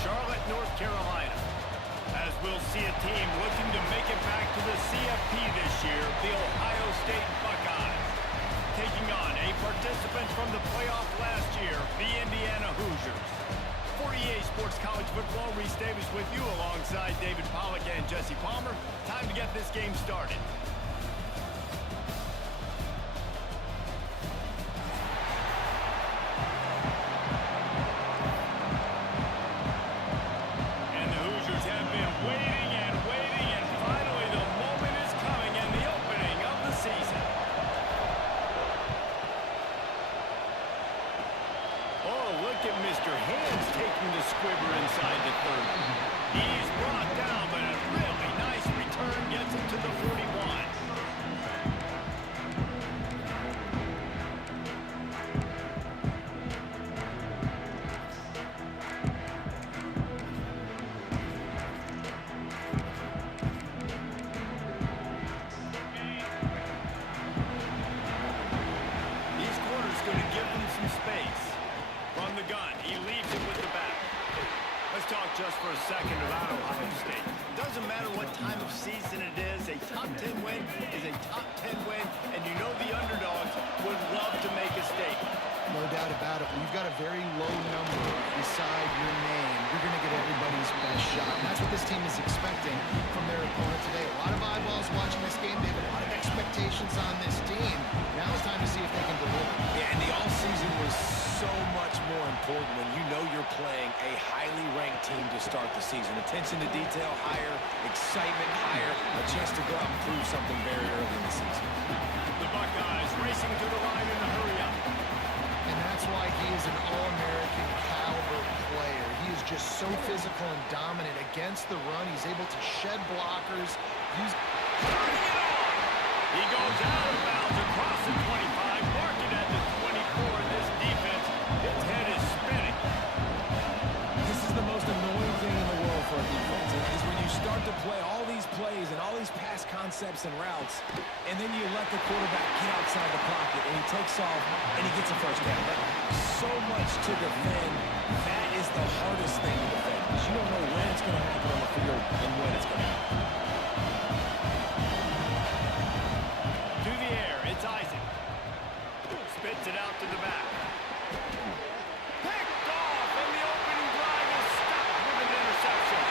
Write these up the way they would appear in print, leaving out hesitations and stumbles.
Charlotte, North Carolina. As we'll see a team looking to make it back to the CFP this year, the Ohio State Buckeyes. Taking on a participant from the playoff last year, the Indiana Hoosiers. For EA Sports College Football, Reese Davis with you alongside David Pollack and Jesse Palmer. Time to get this game started. Just for a second about Ohio State. Doesn't matter what time of season it is, a top 10 win is a top 10 win, and you know the underdogs would love to make a statement. No doubt about it. When you've got a very low number beside your name, you're going to get everybody's best shot. And that's what this team is expecting from their opponent today. A lot of eyeballs watching this game. They have a lot of expectations on this team. Now it's time to see if they can deliver. Yeah, and the offseason was so much more important when you know you're playing a highly ranked team to start the season. Attention to detail higher, excitement higher, a chance to go out and prove something very early in the season. The Buckeyes racing to the line in a hurry up. And that's why he is an All-American caliber player. He is just so physical and dominant against the run. He's able to shed blockers. He goes out of bounds across the 25, marking at the 24. This defense, its head is spinning. This is the most annoying thing in the world for a defense, is when you start to play all these plays and all these pass concepts and routes, and then you let the quarterback get outside the pocket, and he takes off, and he gets a first down. So much to defend. That is the hardest thing to defend, because you don't know when it's going to happen on the field and when it's going to happen. It's Isaac. Spits it out to the back. Picked off, and the opening drive is stopped with an interception.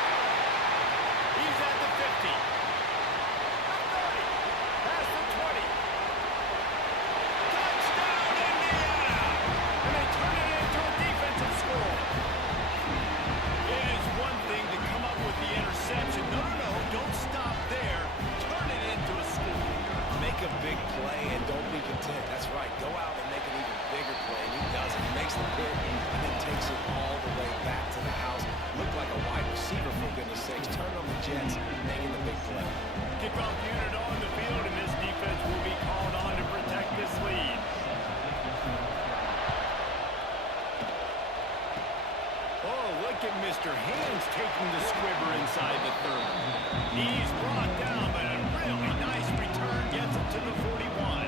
He's at the 50. The 30. Past the 20. Touchdown, Indiana! And they turn it into a defensive score. It is one thing to come up with the interception. No, don't stop there. Turn it into a score. Make a big play and don't be content. That's right. Go out and make an even bigger play. And he does it. He makes the pick and then takes it all the way back to the house. Looked like a wide receiver, for goodness sakes. Turn on the Jets, making the big play. Kickoff unit on the field, and this defense will be called on to protect this lead. Oh, look at Mr. Hands taking the squibber inside the 30. He's brought down, but a really nice return gets him to the 41.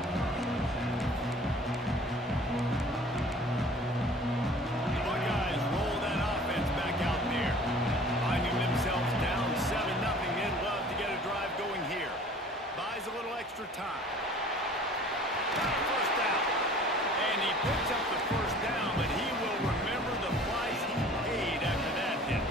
The Buckeyes roll that offense back out there. Finding themselves down 7-0, they'd love to get a drive going here. Buys a little extra time. Got a first down. And he picks up the first down, but he will remember the price he paid after that hit.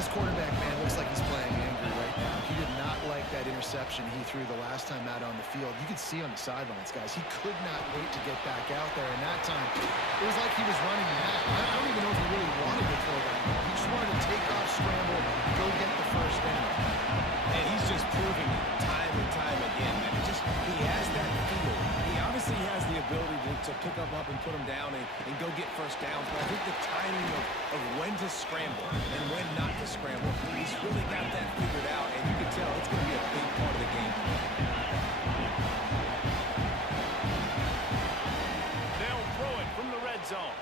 This quarterback, man, looks like he's playing angry right now. He did not like that interception he threw the last time out on the field. You could see on the sidelines, guys, he could not wait to get back out there. And that time, it was like he was running mad. I don't even know if he really wanted to throw that ball. He just wanted to take off, scramble, go get the first down. And he's just proving it time and time again, man. He has that feel. He obviously has the ability to pick up and put him down and go get first downs. But I think the timing of when to scramble and when not to scramble, he's really got that figured out. And you can tell it's going to be a big part of the game. They'll throw it from the red zone.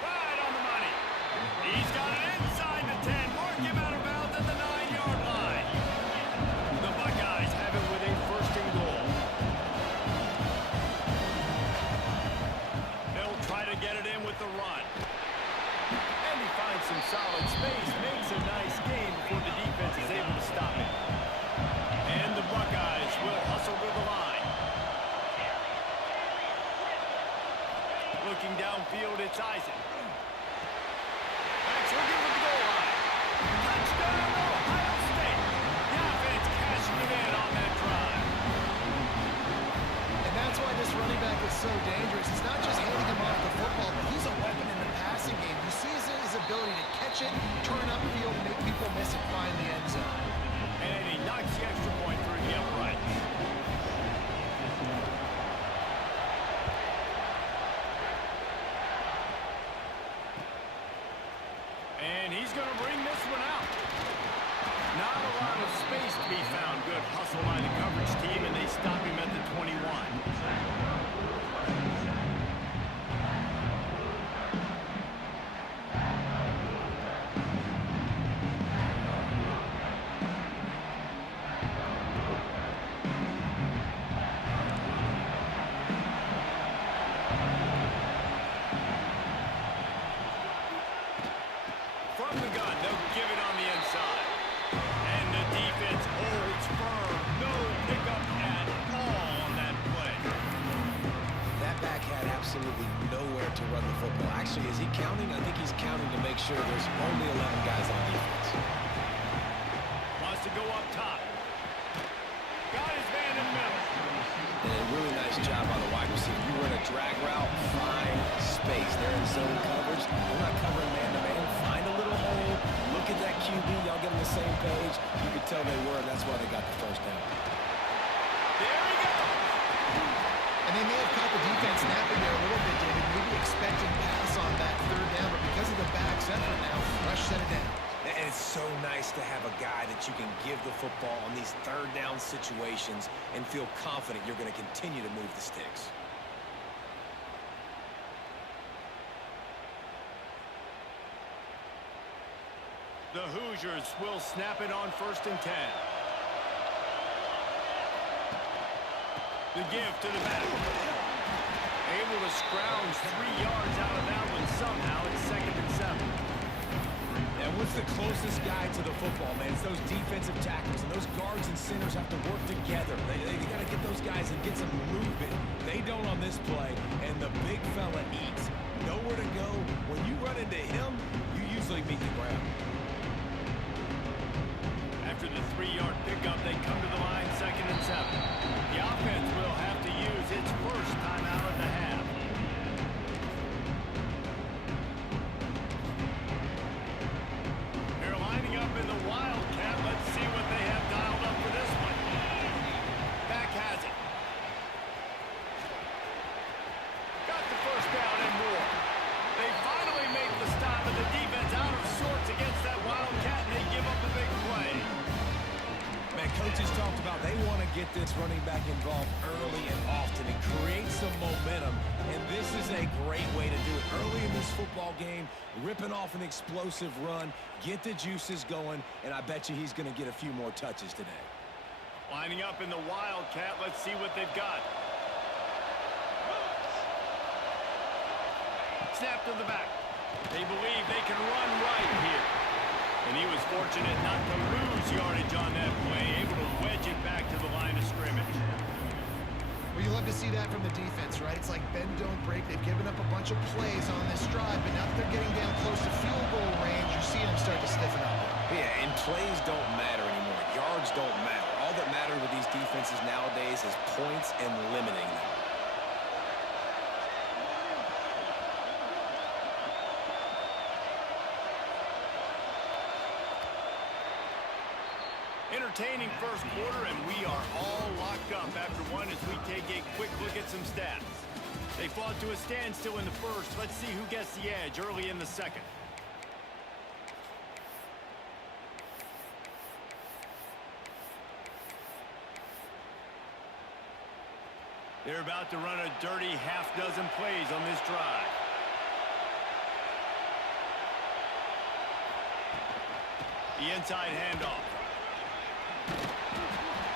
Right on the money. He's got it inside the 10. Mark him out of bounds at the 9-yard line. The Buckeyes have it with a first and goal. They'll try to get it in with the run. Looking downfield, it's Isaac. That's looking for the goal line. Touchdown, Ohio State. The offense cashing it in on that drive. And that's why this running back is so dangerous. It's not just handing him off the football, but he's a weapon in the passing game. You see his ability to catch it, turn upfield, make people miss and find the end zone. And he knocks the extra point through the uprights. And he's going to bring this one out. Not a lot of space to be found. Good hustle by the coverage team, and they stop him at the 21. From the gun, they'll give it on the inside. And the defense holds firm. No pickup at all on that play. That back had absolutely nowhere to run the football. Actually, is he counting? I think he's counting to make sure there's only 11 guys on defense. Wants to go up top. Got his man in the middle. And a really nice job by the wide receiver. You run a drag route, find space. They're in zone coverage. They're not covering man-to-man. Find a little hole. Look at that QB. Y'all get on the same page. You could tell they were, and that's why they got the first down. There he goes. And they may have caught the defense napping there a little bit, David. Maybe expecting pass on that third down, but because of the back's effort now, Rush set it down. And it's so nice to have a guy that you can give the football on these third down situations and feel confident you're going to continue to move the sticks. The Hoosiers will snap it on 1st and 10. The give to the back. Able to scrounge 3 yards out of that one somehow. It's 2nd and 7. And what's the closest guy to the football, man? It's those defensive tackles, and those guards and centers have to work together. They got to get those guys and get some movement. They don't on this play, and the big fella eats. Nowhere to go. When you run into him, you usually meet the ground. After the 3-yard pickup, they come to the line 2nd and 7. The offense will have to use its first time out of the half. They're lining up in the Wildcat. Let's see what they have dialed up for this one. Back has it. Got the first down and more. They finally make the stop, and the defense out of sorts against that Wildcat, and they give up a big play. Man, coaches talked about they want to get this running back involved early and often and create some momentum, and this is a great way to do it. Early in this football game, ripping off an explosive run, get the juices going, and I bet you he's going to get a few more touches today. Lining up in the Wildcat, let's see what they've got. Snap to the back. They believe they can run right here. And he was fortunate not to lose yardage on that play, able to wedge it back to the line of scrimmage. Well, you love to see that from the defense, right? It's like bend, don't break. They've given up a bunch of plays on this drive, but now that they're getting down close to field goal range, you're seeing them start to stiffen up. Yeah, and plays don't matter anymore. Yards don't matter. All that matters with these defenses nowadays is points and limiting them. Entertaining first quarter, and we are all locked up after one as we take a quick look at some stats. They fought to a standstill in the first. Let's see who gets the edge early in the second. They're about to run a dirty half-dozen plays on this drive. The inside handoff.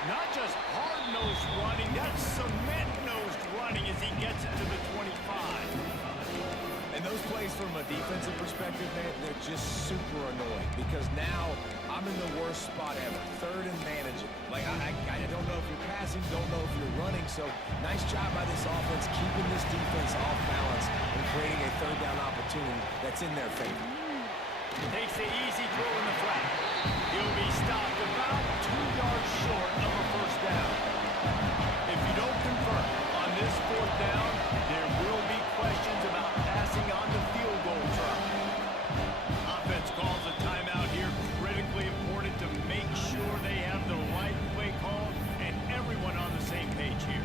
Not just hard-nosed running, that's cement-nosed running as he gets it to the 25. And those plays from a defensive perspective, man, they're just super annoying because now I'm in the worst spot ever. Third and manageable. Like, I don't know if you're passing, don't know if you're running. So nice job by this offense keeping this defense off balance and third down opportunity that's in their favor. Takes the easy throw in the flat. He'll be stopped about 2 yards short of a first down. If you don't convert on this fourth down, there will be questions about passing on the field goal try. Offense calls a timeout here. Critically important to make sure they have the right play call and everyone on the same page here.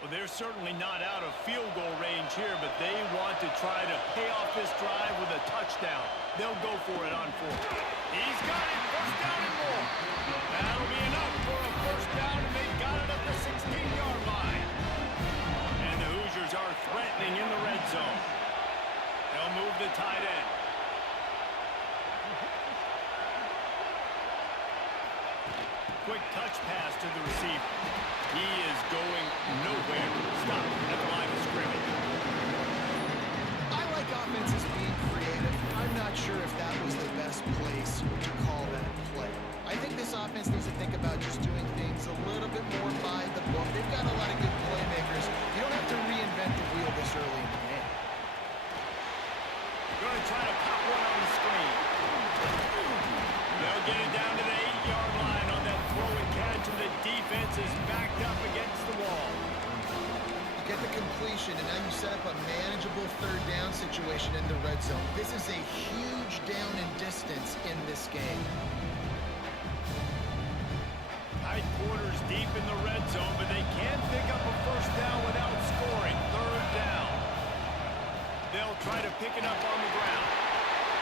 Well, they're certainly not out of field goal range here, but they want to try to pay off this drive with a touchdown. They'll go for it on fourth. He's got it. First down and more. That'll be enough for a first down, and they got it at the 16-yard line. And the Hoosiers are threatening in the red zone. They'll move the tight end. Quick touch pass to the receiver. He is going nowhere. Stop at the line of scrimmage. I like offenses being creative. I'm not sure if that was the best place to call that play. I think this offense needs to think about just doing things a little bit more by the book. They've got a lot of good playmakers. You don't have to reinvent the wheel this early in the game. Going to try to pop one on the screen. They'll get it down to the 8-yard line on that throw and catch, and the defense is backed up against the wall. You get the completion, and now you set up a manageable third down situation in the red zone. This is a huge down in distance in this game. Tight quarters deep in the red zone, but they can't pick up a first down without scoring. Third down. They'll try to pick it up on the ground.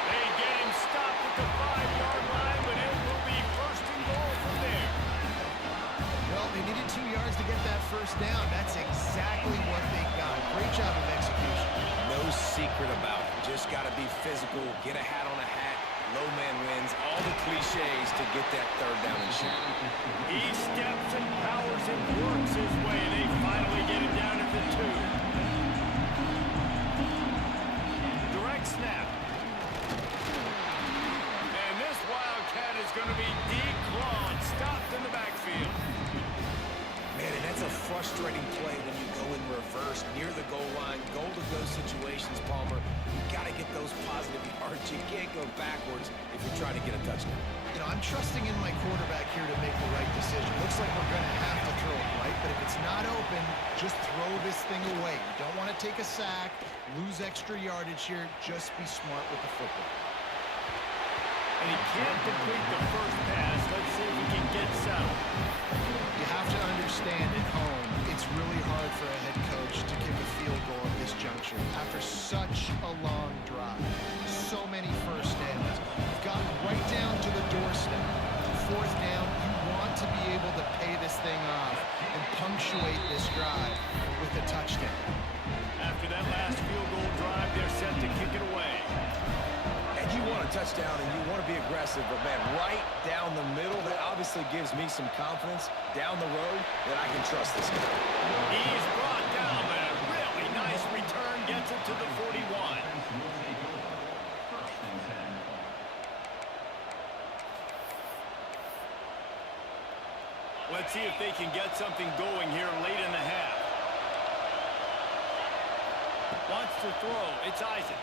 They get him stopped at the 5-yard line, but it will be first and goal from there. Well, they needed 2 yards to get that first down. That's exactly what they got. Great job of execution. No secret about it. Just got to be physical, get a hat on a hat, low man wins, all the cliches to get that third down and shoot. He steps and powers and works his way. They finally get him down at the 2. Direct snap. And this Wildcat is going to be declawed, stopped in the backfield. Man, and that's a frustrating play when you go in reverse near the goal line, goal-to-go situations, Palmer. You got to get those positive yards. You can't go backwards if you're trying to get a touchdown. You know, I'm trusting in my quarterback here to make the right decision. Looks like we're going to have to throw it right, but if it's not open, just throw this thing away. You don't want to take a sack, lose extra yardage here. Just be smart with the football. And he can't complete the first pass. Let's see if he can get settled. You have to understand at home, it's really hard for a head coach to kick a field goal at this juncture. After such a long drive, so many first downs, you've gotten right down to the doorstep. Fourth down, you want to be able to pay this thing off and punctuate this drive with a touchdown. After that last field goal drive, they're set to kick it away. And you want a touchdown and you want to be aggressive, but man, right down the middle, that obviously gives me some confidence down the road that I can trust this guy. He's brought down, but a really nice return gets it to the 41. Let's see if they can get something going here late in the half. Wants to throw. It's Isaac.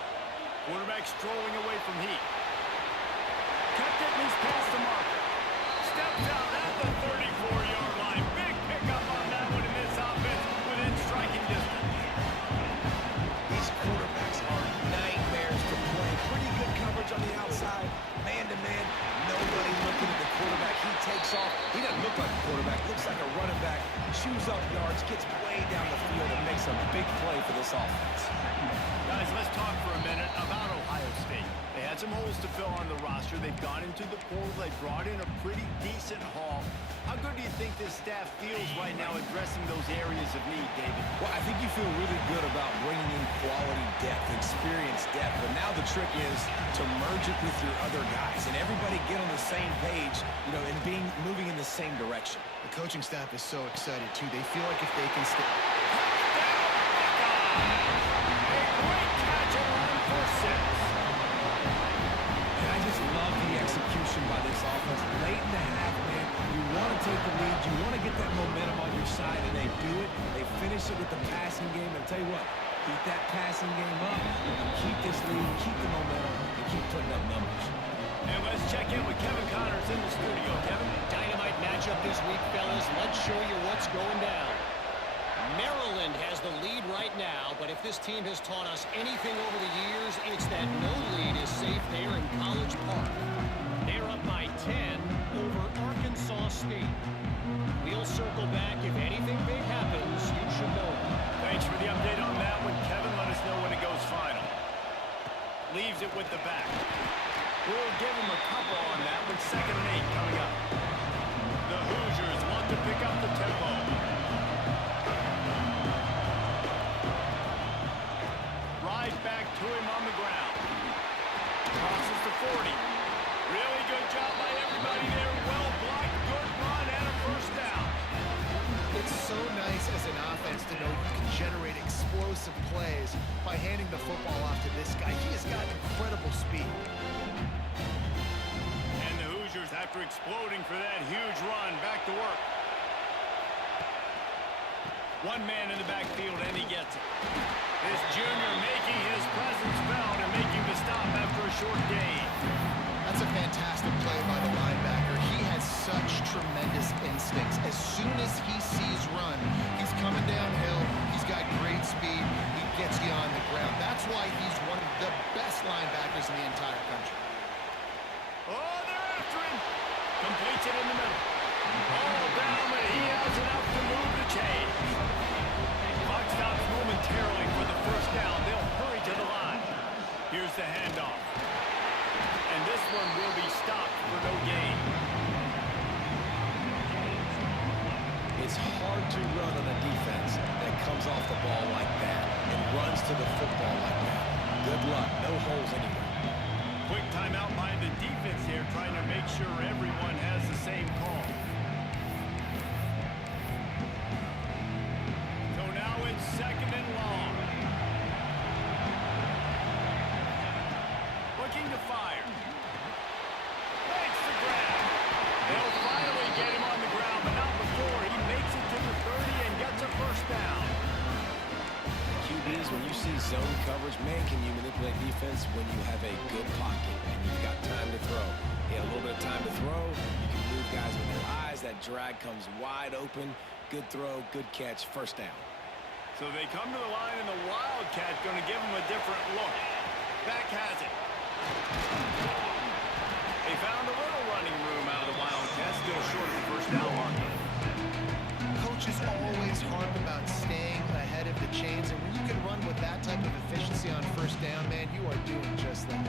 Quarterback strolling away from Heat. Kept it and he's past the marker. Steps out at the 34-yard line. Big pickup on that one in this offense within striking distance. These quarterbacks are nightmares to play. Pretty good coverage on the outside. Man-to-man, nobody looking at the quarterback. He takes off. He doesn't look like a quarterback. Looks like a running back. Chews up yards, gets way down the field, and makes a big play for this offense. Guys, let's talk for a minute about Ohio State. They had some holes to fill on the roster. They've gone into the portal. They brought in a pretty decent haul. How good do you think this staff feels right now addressing those areas of need, David? Well, I think you feel really good about bringing in quality depth, experience depth, but now the trick is to merge it with your other guys and everybody get on the same page, you know, and moving in the same direction. The coaching staff is so excited, too. They feel like if they can stay... Great catch and run for 6. And I just love the execution by this offense. Late in the half, man, you want to take the lead, you want to get that momentum on your side, and they do it that passing game up, keep this lead, keep the momentum, and keep putting up numbers. And let's check in with Kevin Connors in the studio. Kevin? Dynamite matchup this week, fellas. Let's show you what's going down. Maryland has the lead right now, but if this team has taught us anything over the years, it's that no lead is safe there in College Park. They're up by 10 over Arkansas State. We'll circle back. If anything big happens, you should know. Thanks for the update on that one, Kevin. Let us know when it goes final. Leaves it with the back. We'll give him a couple on that with 2nd and 8 coming up. The Hoosiers want to pick up the tempo. Right back to him on the ground. Crosses the 40. Really good job by everybody there. Well blocked, good run, and a first down. It's so nice as an offense to know you can generate explosive plays by handing the football off to this guy. He has got incredible speed. And the Hoosiers, after exploding for that huge run, back to work. One man in the backfield, and he gets it. This junior making his presence felt and making the stop after a short gain. That's a fantastic play by the linebacker. He has such tremendous instincts. As soon as he sees run, he's coming downhill. He's got great speed. He gets you on the ground. That's why he's one of the best linebackers in the entire country. Oh, they're after him. Completes it in the middle. All down, but he has enough to move the chains. Clock stops momentarily for the first down. They'll hurry to the line. Here's the handoff. And this one will be stopped for no gain. It's hard to run on a defense that comes off the ball like that and runs to the football like that. Good luck. No holes anywhere. Quick timeout by the defense here, trying to make sure everyone has the same call. So now it's 2nd and long. Looking to fire. Makes the grab. They'll finally get him on the ground, but not before he makes it to the 30 and gets a first down. QBs, when you see zone coverage, man, can you manipulate defense when you have a good pocket and you've got time to throw. You have a little bit of time to throw. You can move guys with their eyes. That drag comes wide open. Good throw, good catch, first down. So they come to the line, and the Wildcat going to give them a different look. Back has it. They found a little running room out of the Wildcats, still short of the first down marker. Coaches always harp about staying ahead of the chains, and when you can run with that type of efficiency on first down, man, you are doing just that.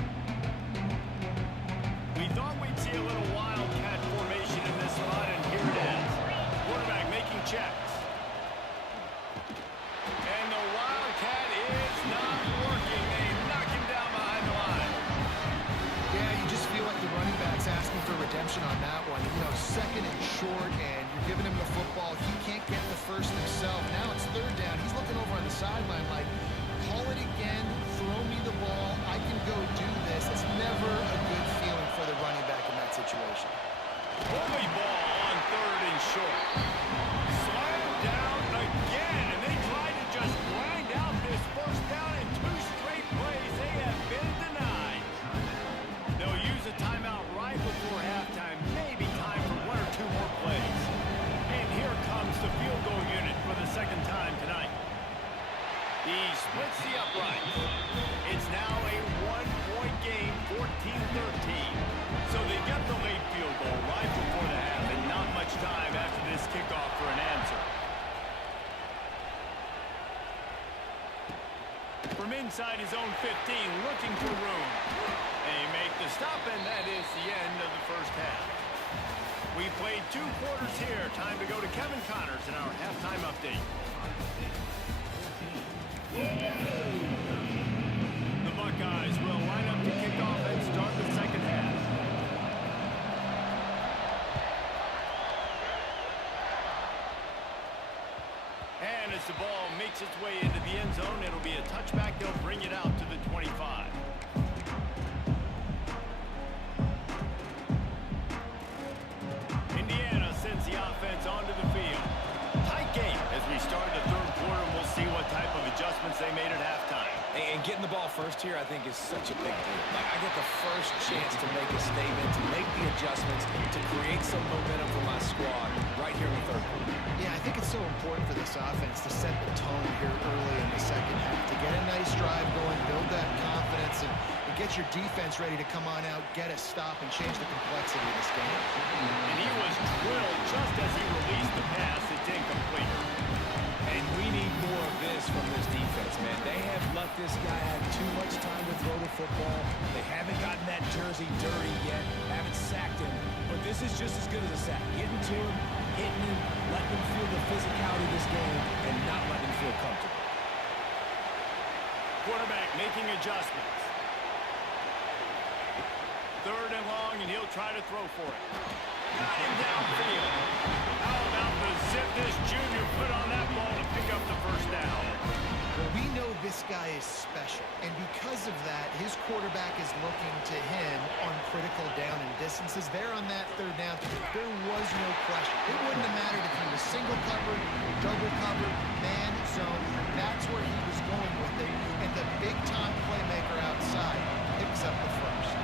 We thought we'd see a little Wildcat formation in this spot, and here it is. Quarterback making checks. And the Wildcat is not working. They knock him down behind the line. Yeah, you just feel like the running back's asking for redemption on that one. You know, 2nd and short, and you're giving him the football. He can't get the first himself. Now it's 3rd down. He's looking over on the sideline like, call it again, throw me the ball, I can go do this. It's never a good feeling for the running back in that situation. Holy ball on 3rd and short. Slammed down again, and they try to just grind out this first down in 2 straight plays. They have been denied. They'll use a timeout right before halftime. Maybe time for 1 or 2 more plays. And here comes the field goal unit for the 2nd time tonight. He splits the uprights. It's now a 1-point game, 14-13. So they get the late field goal right before the half, and not much time after this kickoff for an answer. From inside his own 15, looking for room. They make the stop, and that is the end of the first half. We played 2 quarters here. Time to go to Kevin Connors in our halftime update. The Buckeyes will line up to kick off and start the 2nd half. And as the ball makes its way into the end zone, it'll be a touchback. They'll bring it out to the 25. Indiana sends the offense onto the field. Tight game as we start the 3rd quarter, and we'll see what type of adjustments they made at halftime. the ball first here, I think, is such a big deal. Like, I get the first chance to make a statement, to make the adjustments, to create some momentum for my squad right here in the third quarter. Yeah, I think it's so important for this offense to set the tone here early in the second half, to get a nice drive going, build that confidence, and get your defense ready to come on out, get a stop, and change the complexity of this game. And he was drilled just as he released the pass. It's incomplete. And we need more of this from this defense, man. They have let this guy have too much time to throw the football. They haven't gotten that jersey dirty yet, haven't sacked him. But this is just as good as a sack. Getting to him, hitting him, letting him feel the physicality of this game, and not letting him feel comfortable. Quarterback making adjustments. Third and long, and he'll try to throw for it. Got him downfield. How about the zip this junior put on that ball to pick up the first down? Well, we know this guy is special, and because of that, his quarterback is looking to him on critical down and distances. There on that third down, there was no question. It wouldn't have mattered if he was single covered, double covered, man zone. That's where he was going with it, and the big-time playmaker outside picks up the first.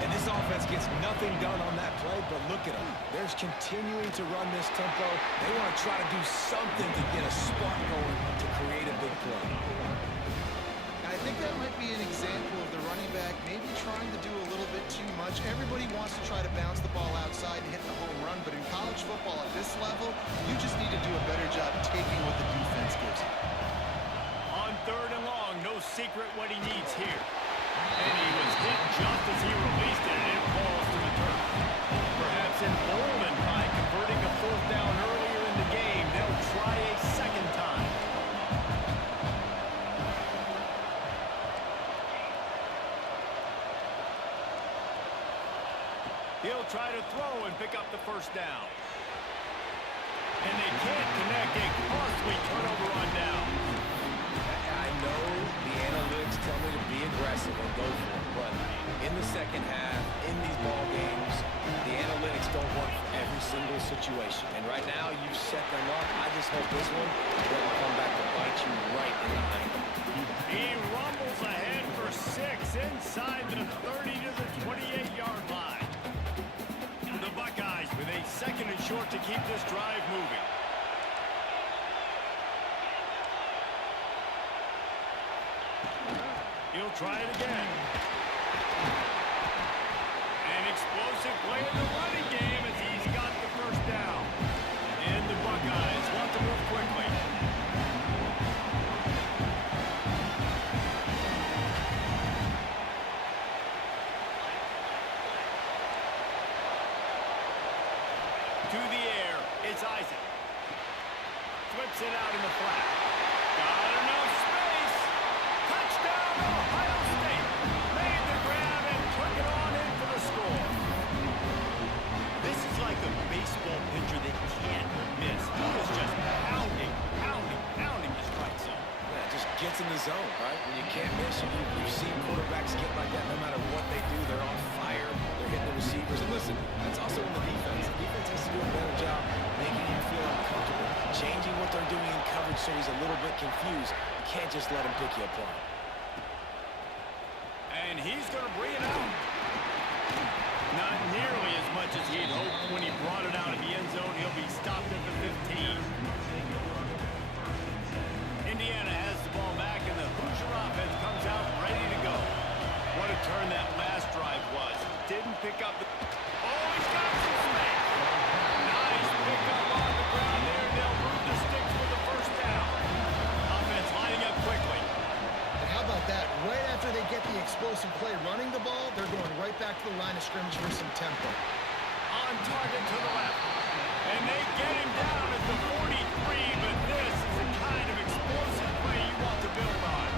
And this offense gets nothing done on that play, but look at them. They're continuing to run this tempo. They want to try to do something to get a spark going to create a big play. I think that might be an example of the running back maybe trying to do a little bit too much. Everybody wants to try to bounce the ball outside and hit the home run, but in college football at this level, you just need to do a better job taking what the defense gives you. On third and long, no secret what he needs here. And he was hit just as he released it, and it falls to the turf. Perhaps emboldened by converting a fourth down earlier in the game, they'll try a second time. He'll try to throw and pick up the first down. And they can't connect a costly turnover on down. I know the analytics tell me to be aggressive and go for it, but in the second half, in these ball games, the analytics don't work for every single situation. And right now, you've set them up. I just hope this one doesn't come back to bite you right in the eye. He rumbles ahead for 6 inside the 30 to the 28-yard line. The Buckeyes with a second and short to keep this drive moving. He'll try it again. An explosive play in the running game as he's got the first down. And the Buckeyes want to move quickly. To the air, it's Isaac. Flips it out in the flat. Got enough space. Touchdown, Ohio State. Made the grab and took it on in for the score. This is like a baseball pitcher that can't miss. He is just pounding the strike zone. Yeah, it just gets in the zone, right? When you can't miss, you've seen quarterbacks get like that no matter what they do. They're on fire. They're hitting the receivers. And listen, that's also in the defense. The defense has to do a better job making him feel uncomfortable, changing what they're doing in coverage so he's a little bit confused. You can't just let him pick you apart. And he's going to bring it out. Not nearly as much as he'd hoped when he brought it out of the end zone. He'll be stopped at the 15. Indiana has the ball back, and the Hoosier offense comes out ready to go. What a turn that last drive was. Didn't pick up the... Oh, he's got some space. Nice pickup on the ground there. They'll move the sticks for the first down. Offense lining up quickly. And how about that? Right after they get the explosive play running the ball, they're going right back to the line of scrimmage for some tempo. On target to the left. And they get him down at the 43, but this is the kind of explosive play you want to build on.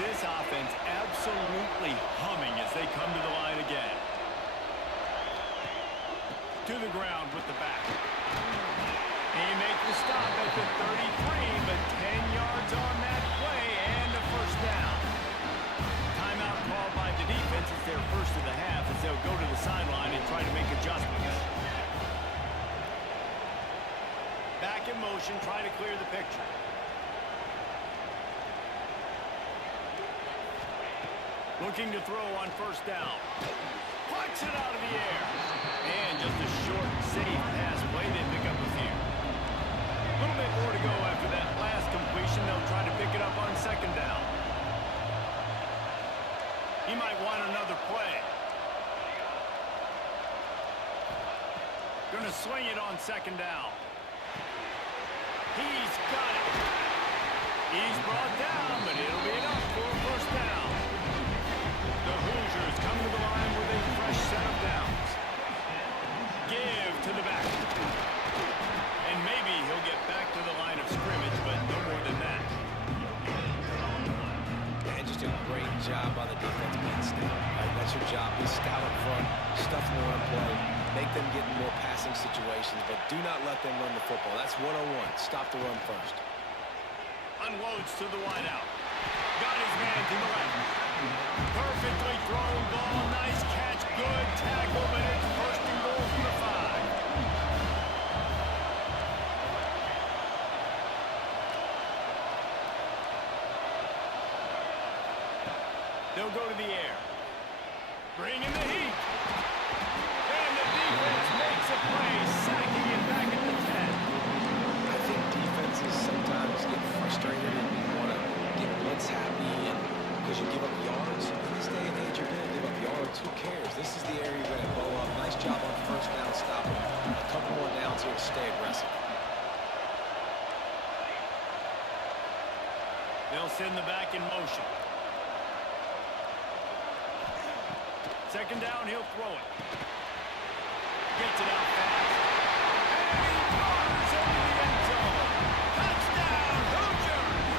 This offense absolutely humming as they come to the line again. To the ground with the back. He makes the stop at the 33, but 10 yards on that play and a first down. Timeout called by the defense. It's their first of the half as they'll go to the sideline and try to make adjustments. Back in motion, try to clear the picture. Looking to throw on first down. Plucks it out of the air. And just a short, safe pass play. They pick up a few. A little bit more to go after that last completion. They'll try to pick it up on second down. He might want another play. Going to swing it on second down. He's got it. He's brought down, but it'll be enough for a first down. The Hoosiers come to the line with a fresh set of downs. Give to the back. And maybe he'll get back to the line of scrimmage, but no more than that. And just a great job by the defense being stout. Right? That's your job. Be stout up front, stuff in the run play, make them get in more passing situations, but do not let them run the football. That's 101. Stop the run first. Unloads to the wideout. Got his man to the left. Perfectly thrown ball. Nice catch. Good tackle, but it's first and goal from the 5. They'll go to the air. Bring in the heat. And the defense makes a play, sacking it back at the 10. I think defenses sometimes get frustrated and want to get blitz happy and because you give up yards. In this day and age, you're going to give up yards. Who cares? This is the area you're going to blow up. Nice job on first down, stopping. A couple more downs here to stay aggressive. They'll send the back in motion. Second down, he'll throw it. Gets it out fast. And he fires into the end zone. Touchdown, Hoosiers!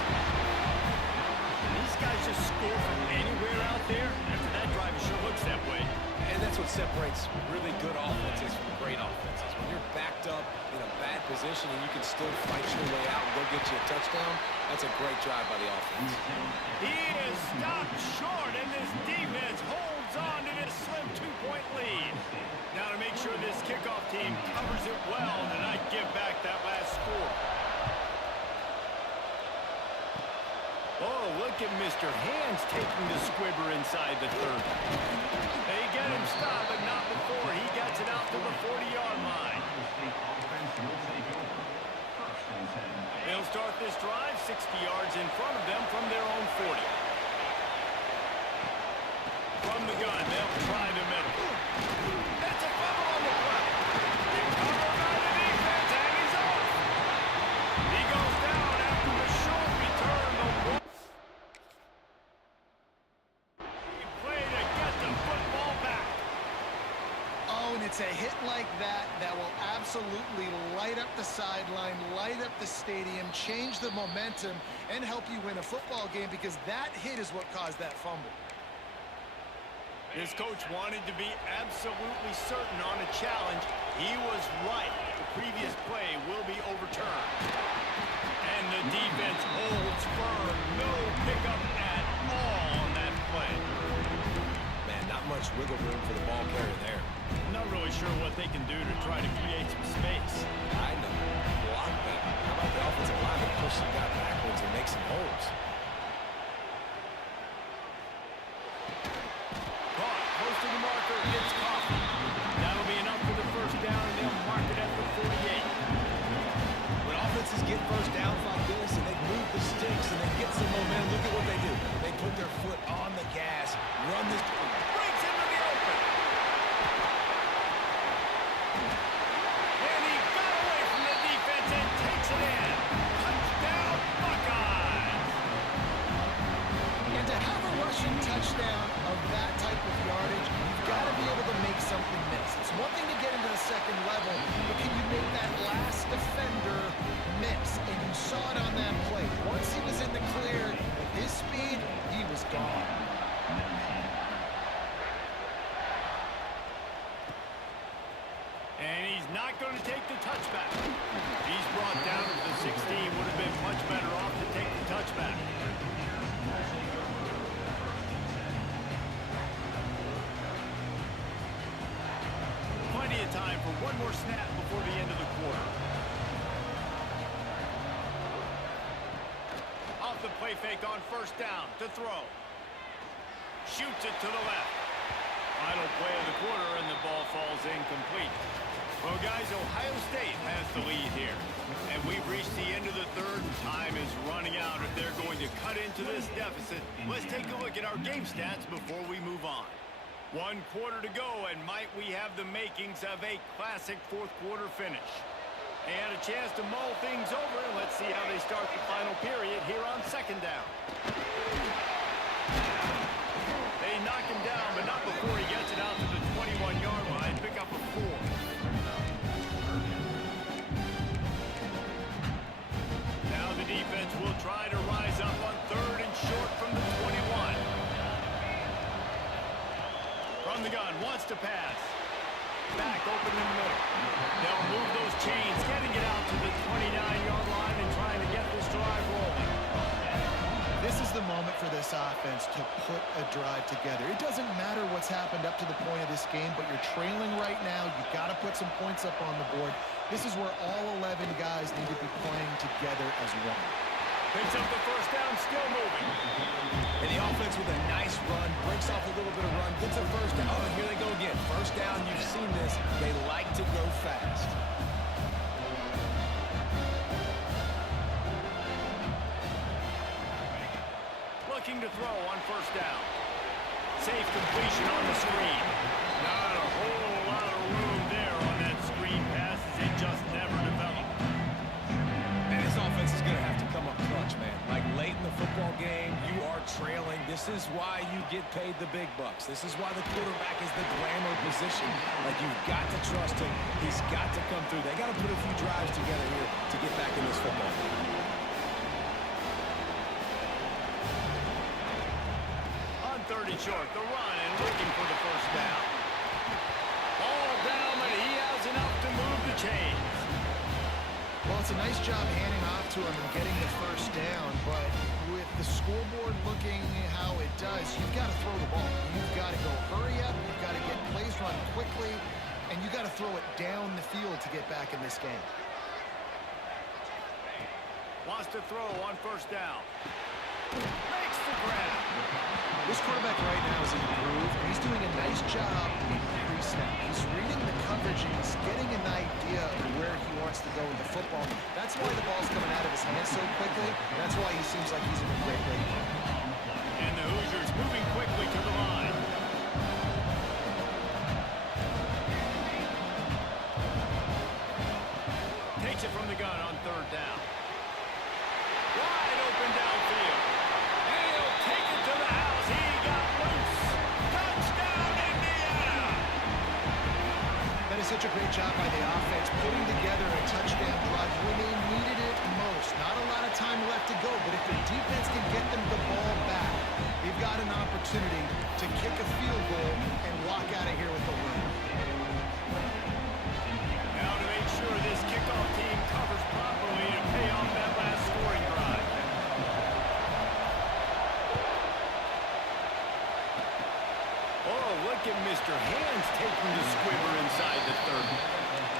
These guys just score from anywhere out there. After that drive, it sure looks that way. And that's what separates really good offenses from great offenses. When you're backed up in a bad position and you can still fight your way out and go get you a touchdown, that's a great drive by the offense. He is stopped short, and this defense holds on to this slim 2-point lead. Now to make sure this kickoff team covers it well and not give back that last score. Oh, look at Mr. Hands taking the squibber inside the 30. They get him stopped, but not before. He gets it out to the 40-yard line. They'll start this drive 60 yards in front of them from their own 40. From the gun, they'll try the middle. That's a fumble on the play. Recovered by the defense, and he's off. He goes down after the short return. He played to get the football back. Oh, and it's a hit like that that will absolutely light up the sideline, light up the stadium, change the momentum, and help you win a football game because that hit is what caused that fumble. This coach wanted to be absolutely certain on a challenge. He was right. The previous play will be overturned. And the defense holds firm. No pickup at all on that play. Man, not much wiggle room for the ball carrier there. I'm not really sure what they can do to try to create some space. I know. Block that. How about the offensive line to push the guy backwards and make some holes? Caught close to the marker. It's Coffee. That'll be enough for the first down, and they'll mark it at the 48. When offenses get first downs like this and they move the sticks and they get some momentum, look at what they do. They put their foot on the gas, run this. Breaks into the open. And he got away from the defense and takes it in. Touchdown, Buckeyes. And to have a rushing touchdown of that type of yardage, you've got to be able to make something miss. It's one thing to get into the second level, but can you make that last defender miss? And you saw it on that play. Once he was in the clear, with his speed, he was gone. And he's not going to take the touchback. He's brought down to the 16. Would have been much better off to take the touchback. Plenty of time for one more snap before the end of the quarter. Off the play fake on first down to throw. Shoots it to the left. Final play of the quarter, and the ball falls incomplete. Well, guys, Ohio State has the lead here. And we've reached the end of the third, and time is running out if they're going to cut into this deficit. Let's take a look at our game stats before we move on. 1 quarter to go, and might we have the makings of a classic fourth quarter finish. And a chance to mull things over. Let's see how they start the final period here on second down. They knock him down, but not before he gets it out to the 21-yard line. Pick up a 4. Now the defense will try to rise up on third and short from the 21. From the gun, wants to pass. Back open in the middle. They'll move those chains, getting it out to the 29-yard line and trying to get this drive rolling. This is the moment for this offense to put a drive together. It doesn't matter what's happened up to the point of this game, but you're trailing right now. You've got to put some points up on the board. This is where all 11 guys need to be playing together as one. Picks up the first down, still moving. And the offense with a nice run, breaks off a little bit of run, gets a first down. Oh, here they go again. First down, you've seen this. They like to go fast. Looking to throw on first down. Safe completion on the screen. Not a whole lot of room there on that screen pass as it just never developed. And this offense is going to have to come up clutch, man. Like late in the football game, you are trailing. This is why you get paid the big bucks. This is why the quarterback is the glamour position. Like, you've got to trust him. He's got to come through. They got to put a few drives together here to get back in this football game. On third and short, the run and looking for the first down. Ball down, but he has enough to move the chains. Well, it's a nice job handing off to him and getting the first down, but with the scoreboard looking how it does, you've got to throw the ball. You've got to go hurry up, you've got to get plays run quickly, and you've got to throw it down the field to get back in this game. Wants to throw on first down. Makes the grab. This quarterback right now is in the groove, and he's doing a nice job in pre-snap. He's reading the coverage, and he's getting an idea of where he wants to go with the football. That's why the ball's coming out of his hands so quickly. That's why he seems like he's in a great rate. And the Hoosiers moving quickly to the line. Takes it from the gun on third down. Wide open downfield. And he'll take it to the house. He got loose. Touchdown, Indiana! That is such a great job by the offense, putting together a touchdown drive when they needed it most. Not a lot of time left to go, but if the defense can get them the ball back, they've got an opportunity to kick a field goal and walk out of here with the win. Now to make sure this kickoff team covers properly to pay off that last scoring drive. Oh, look at Mr. Hands taking the squibber inside the 30.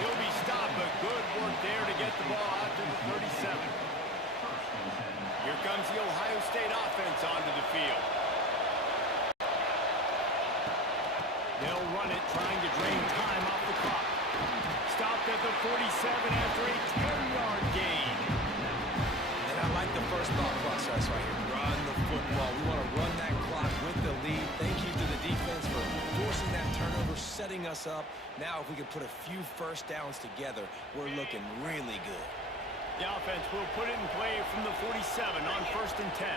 He'll be stopped, but good work there to get the ball out to the 37. Here comes the Ohio State offense onto the field. They'll run it, trying to drain time off the clock. Stopped at the 47 after a 10-yard gain. And I like the first thought process right here. Run the football. We want to run that clock with the lead. Thank you to the defense for forcing that turnover, setting us up. Now if we can put a few first downs together, we're looking really good. The offense will put it in play from the 47 on first and 10.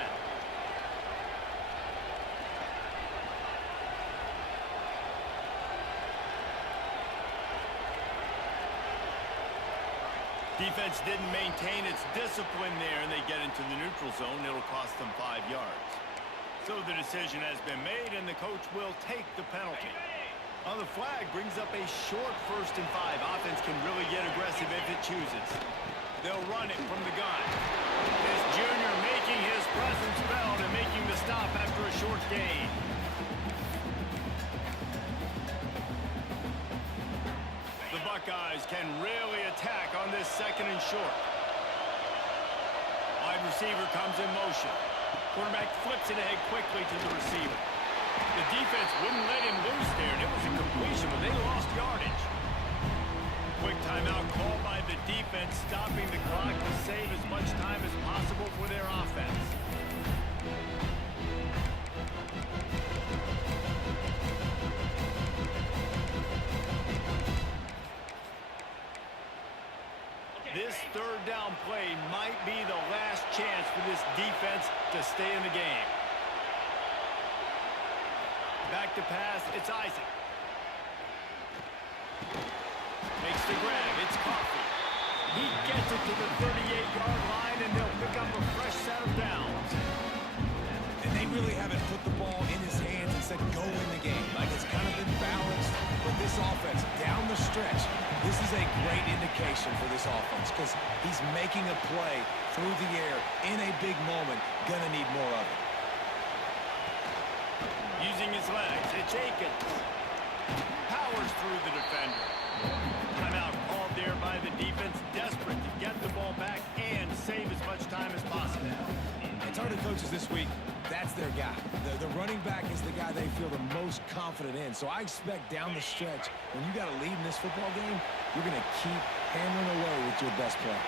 Defense didn't maintain its discipline there, and they get into the neutral zone. It'll cost them 5 yards. So the decision has been made, and the coach will take the penalty. On the flag brings up a short first and 5. Offense can really get aggressive if it chooses. They'll run it from the gun. This junior making his presence felt and making the stop after a short gain. The Buckeyes can really attack on this second and short. Wide receiver comes in motion. Quarterback flips it ahead quickly to the receiver. The defense wouldn't let him loose there, and it was a completion, but they lost yardage. Quick timeout called by the defense, stopping the clock to save as much time as possible for their offense. This third down play might be the last chance for this defense to stay in the game. Back to pass, it's Isaac. Makes the grab, it's Coffee. He gets it to the 38-yard line, and they'll pick up a fresh set of downs. And they really haven't put the ball in his hands and said, go in the game. Like, it's kind of been balanced. But this offense, down the stretch, this is a great indication for this offense because he's making a play through the air in a big moment. Gonna need more of it. Using his legs, it's Akins. Powers through the defender. Timeout called there by the defense, desperate to get the ball back and save as much time as possible. And target coaches this week, that's their guy. The running back is the guy they feel the most confident in. So I expect down the stretch, when you got a lead in this football game, you're going to keep hammering away with your best play.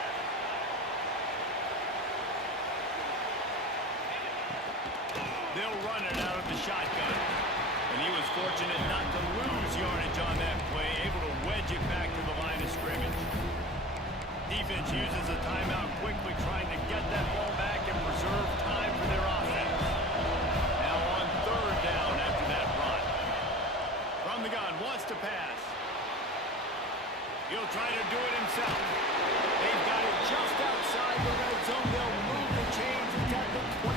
They'll run it out of the shotgun. And he was fortunate not to lose yardage on that play, able to wedge it back to the line of scrimmage. Defense uses a timeout quickly, trying to get that ball back and preserve time for their offense. Now on third down after that run. From the gun, wants to pass. He'll try to do it himself. They've got it just outside the red zone. They'll move the chains and tackle 21.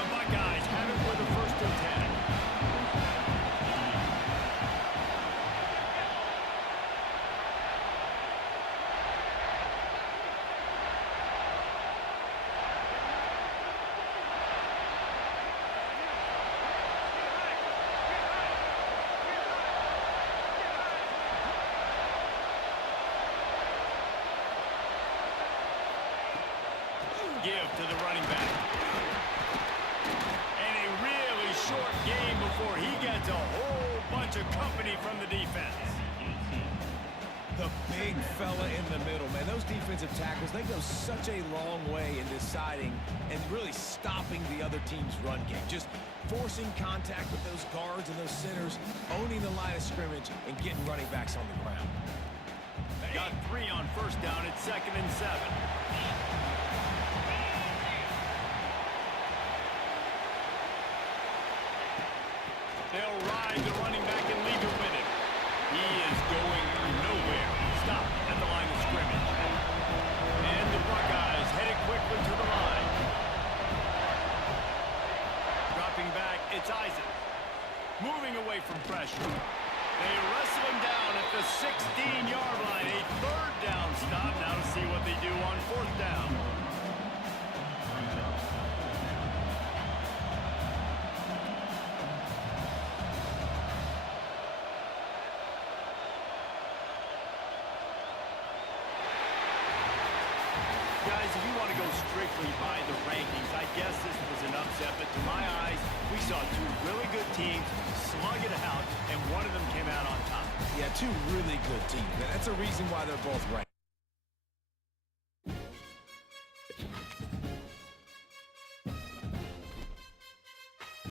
The Buckeyes have it for the first and 10. Give to the running back. And a really short game before he gets a whole bunch of company from the defense. The big fella in the middle, man. Those defensive tackles, they go such a long way in deciding and really stopping the other team's run game. Just forcing contact with those guards and those centers, owning the line of scrimmage, and getting running backs on the ground. Got 3 on first down. It's 2nd and 7. They'll ride the running back and leave it with him. He is going nowhere. Stop at the line of scrimmage. And the Buckeyes headed quickly to the line. Dropping back, it's Isaac. Moving away from pressure. They wrestle him down at the 16-yard line. A third down stop. Now to see what they do on 4th down. Guys, if you want to go strictly by the rankings, I guess this was an upset, but to my eyes, we saw 2 really good teams slug it out, and one of them came out on top. Yeah, 2 really good teams. That's a reason why they're both ranked.